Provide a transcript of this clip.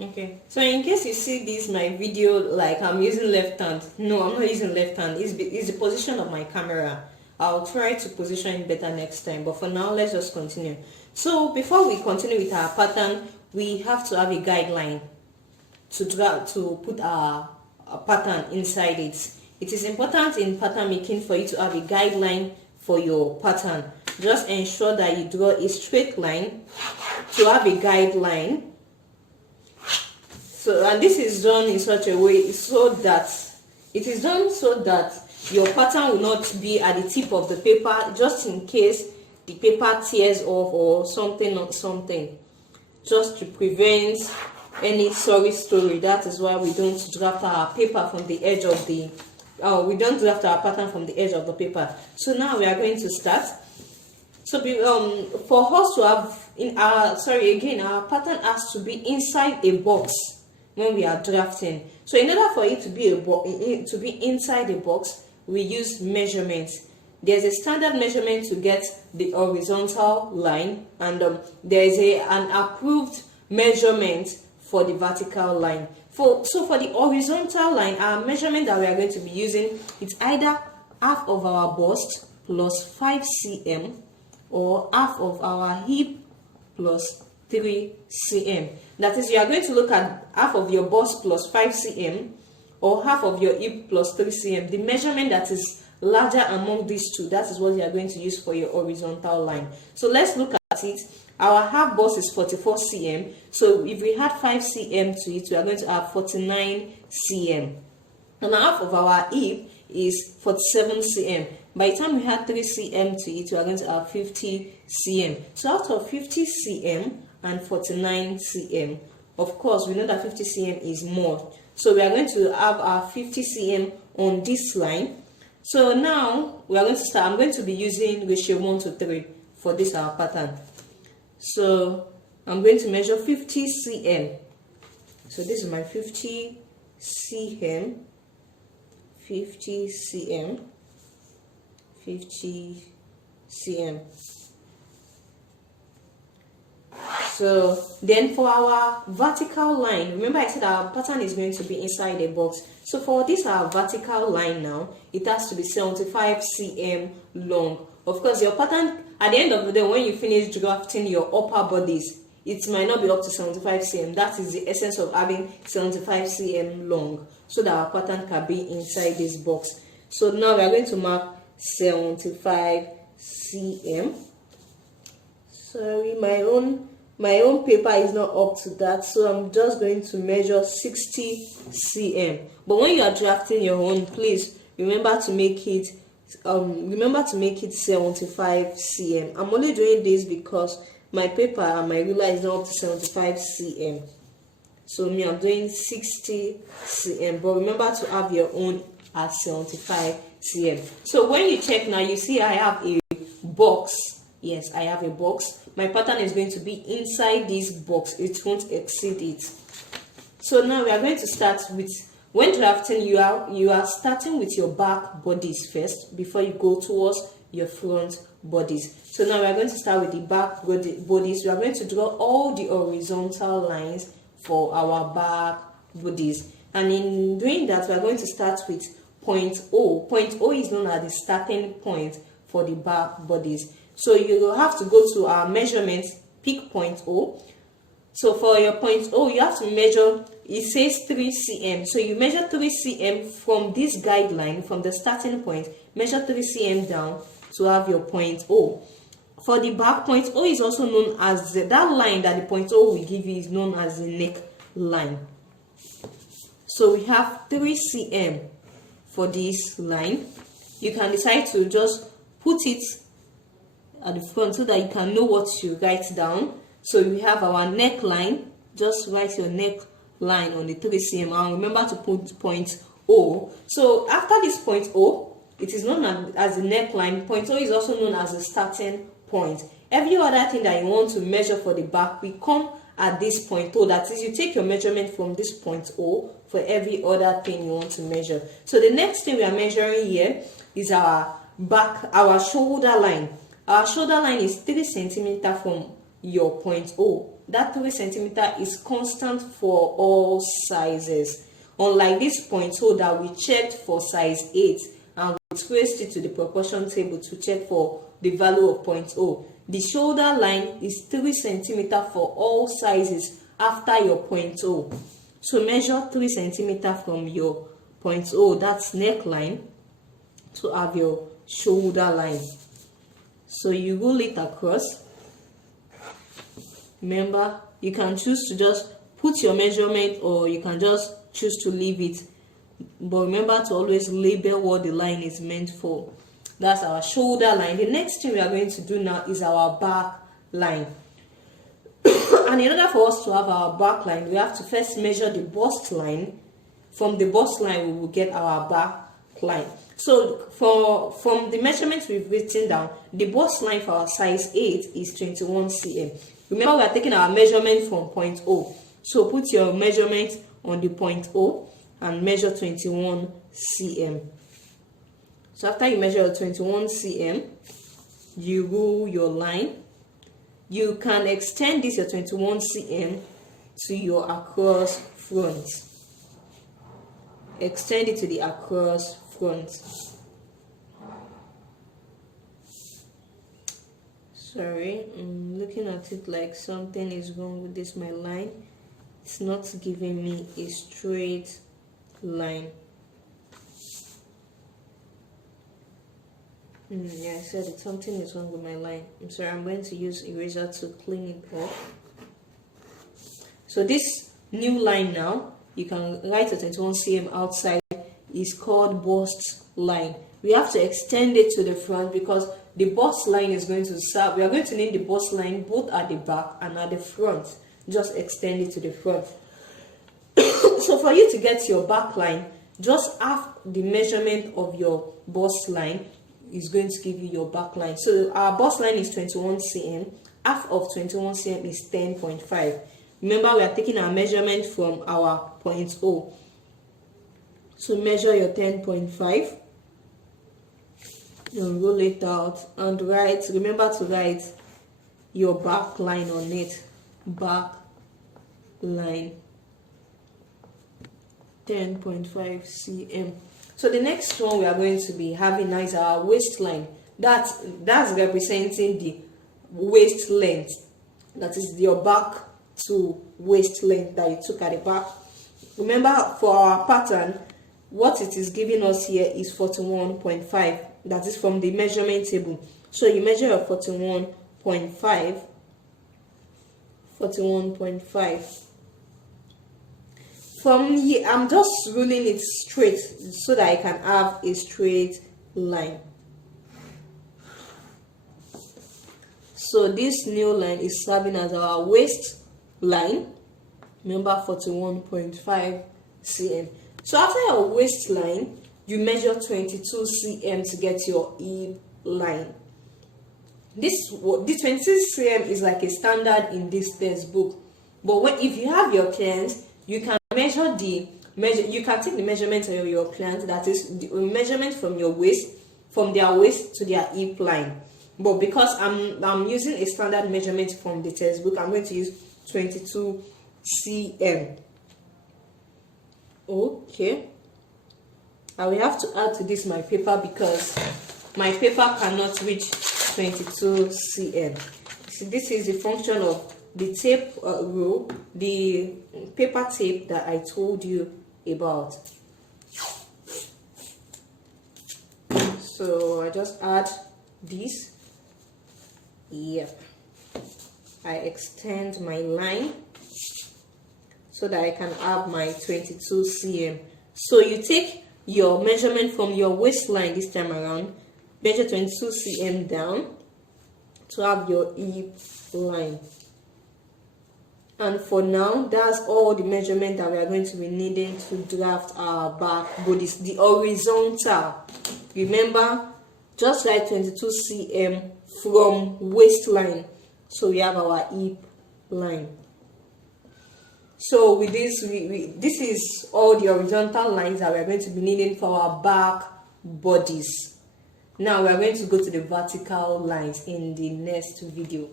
Okay, so in case you see this my video like I'm using left hand, no, I'm not using left hand. It's the position of my camera. I'll try to position it better next time, but for now let's just continue. So before we continue with our pattern, we have to have a guideline to put a pattern inside it. It is important in pattern making for you to have a guideline for your pattern. Just ensure that you draw a straight line to have a guideline. So, and this is done in such a way so that your pattern will not be at the tip of the paper, just in case the paper tears off or something, just to prevent any sorry story. That is why we don't draft our paper from the edge of the we don't draft our pattern from the edge of the paper. So now we are going to start. So for us to have our pattern has to be inside a box when we are drafting. So in order for it to be inside a box, we use measurements. There's a standard measurement to get the horizontal line, and there is an approved measurement for the vertical line. For the horizontal line, our measurement that we are going to be using is either half of our bust plus 5 cm or half of our hip plus 3 cm. That is, you are going to look at half of your bust plus 5 cm or half of your hip plus 3 cm. The measurement that is larger among these two, that is what you are going to use for your horizontal line. So let's look at it. Our half bust is 44 cm. So if we had 5 cm to it, we are going to have 49 cm. And half of our hip is 47 cm. By the time we had 3 cm to it, we are going to have 50 cm. So out of 50 cm and 49 cm, of course, we know that 50 cm is more. So we are going to have our 50 cm on this line. So now we are going to start. I'm going to be using ratio 1:3 for this our pattern. So I'm going to measure 50 cm. So this is my 50 cm, 50 cm, 50 cm. So then for our vertical line, remember I said our pattern is going to be inside a box. So for this our vertical line now, it has to be 75 cm long. Of course, your pattern at the end of the day, when you finish drafting your upper bodies, it might not be up to 75 cm. That is the essence of having 75 cm long, so that our pattern can be inside this box. So now we are going to mark 75 cm. Sorry, my own paper is not up to that, so I'm just going to measure 60 cm. But when you are drafting your own, please remember to make it 75 cm. I'm only doing this because my paper and my ruler is not up to 75 cm. So I'm doing 60 cm. But remember to have your own at 75 cm. So when you check now, you see I have a box. Yes, I have a box. My pattern is going to be inside this box. It won't exceed it. So now we are going to start with, when drafting, you are starting with your back bodies first before you go towards your front bodies. So now we are going to start with the back bodies. We are going to draw all the horizontal lines for our back bodies. And in doing that, we are going to start with point O. Point O is known as the starting point for the back bodies. So you will have to go to our measurements, pick point O. So for your point O, you have to measure, it says 3 cm. So you measure 3 cm from this guideline, from the starting point, measure 3 cm down to have your point O. For the back, point O is also known as, that line that the point O will give you is known as the neck line. So we have 3 cm for this line. You can decide to just put it at the front so that you can know what you write down. So we have our neckline. Just write your neck line on the 3 cm and remember to put point O. So after this point O, it is known as the neckline. Point O is also known as the starting point. Every other thing that you want to measure for the back will come at this point O. That is, you take your measurement from this point O for every other thing you want to measure. So the next thing we are measuring here is our back, our shoulder line. Our shoulder line is 3 cm from your point O. that 3 centimeter is constant for all sizes. Unlike this point O that we checked for size 8 and we traced it to the proportion table to check for the value of point O. The shoulder line is 3 centimeter for all sizes after your point O. So measure 3 centimeter from your point O, that's neckline, to have your shoulder line. So you roll it across. Remember, you can choose to just put your measurement or you can just choose to leave it, but remember to always label what the line is meant for. That's our shoulder line. The next thing we are going to do now is our back line. And in order for us to have our back line, we have to first measure the bust line. From the bust line, we will get our back line. So from the measurements we've written down, the bust line for our size 8 is 21 cm. Remember, we are taking our measurement from point O. So put your measurement on the point O and measure 21 cm. So after you measure 21 cm, you rule your line. You can extend this your 21 cm to your across front. Extend it to the across front. Sorry, I'm looking at it like something is wrong with this, my line. It's not giving me a straight line. Yeah, I said it. Something is wrong with my line. I'm sorry, I'm going to use eraser to clean it up. So this new line now, you can write a 21 cm outside, is called bust line. We have to extend it to the front because the bust line is going to serve. We are going to need the bust line both at the back and at the front. Just extend it to the front. So for you to get your back line, just half the measurement of your bust line is going to give you your back line. So our bust line is 21 cm. Half of 21 cm is 10.5. Remember, we are taking our measurement from our point O. So measure your 10.5. And roll it out and write. Remember to write your back line on it. Back line 10.5 cm. So the next one we are going to be having now is our waistline. That's representing the waist length. That is your back to waist length that you took at the back. Remember, for our pattern, what it is giving us here is 41.5. That is from the measurement table. So you measure your 41.5. 41.5. From here, I'm just ruling it straight so that I can have a straight line. So this new line is serving as our waist line. Remember, 41.5 cm. So after your waistline, you measure 22 cm to get your hip line. This 22 cm is like a standard in this textbook. But if you have your clients, you can you can take the measurement of your client, that is the measurement from your waist, from their waist to their hip line. But because I'm using a standard measurement from the textbook, I'm going to use 22 cm. Okay. I will have to add to this my paper because my paper cannot reach 22 cm. See, this is the function of the tape roll, the paper tape that I told you about. So I just add this. Yep. I extend my line so that I can have my 22 cm. So you take your measurement from your waistline this time around, measure 22 cm down to have your hip line. And for now, that's all the measurement that we are going to be needing to draft our back bodice, the horizontal. Remember, just like 22 cm from waistline, so we have our hip line. So with this, this is all the horizontal lines that we are going to be needing for our back bodice. Now we are going to go to the vertical lines in the next video.